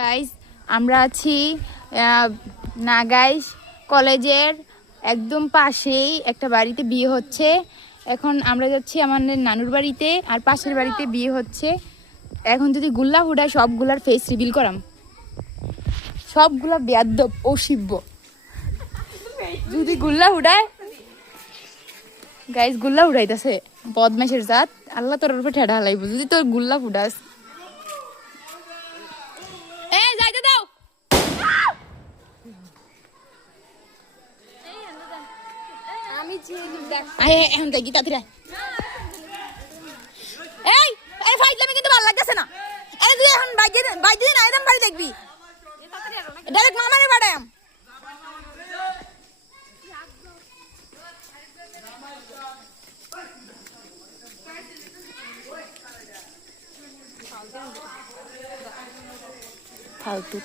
Guys আমরা আছি নাগাইস কলেজের একদম পাশেই একটা বাড়িতে বিয়ে হচ্ছে। এখন আমরা যাচ্ছি আমাদের নানুর বাড়িতে, আর পাশের বাড়িতে বিয়ে হচ্ছে। এখন যদি গুল্লা হুডায় সবগুলার ফেস রিভিল করাম, সবগুলা বেয়াদব ও শিব্য যদি গুল্লা হুডায়। গাইস গুল্লা উড়াইতেছে বদমাশের জাত, আল্লাহ তোর উপর ঠেডা হালাইব যদি তোর গুল্লা ফুডাস। এখন দেখি তাড়াতাড়ি এই এই ফাইটলামি কিন্তু ভালো লাগতেছে না। এই তুই এখন বাইকে দিন আইদাম বাড়ি দেখবি ডাইরেক্ট মামারে বাড়ায়াম। ফালতু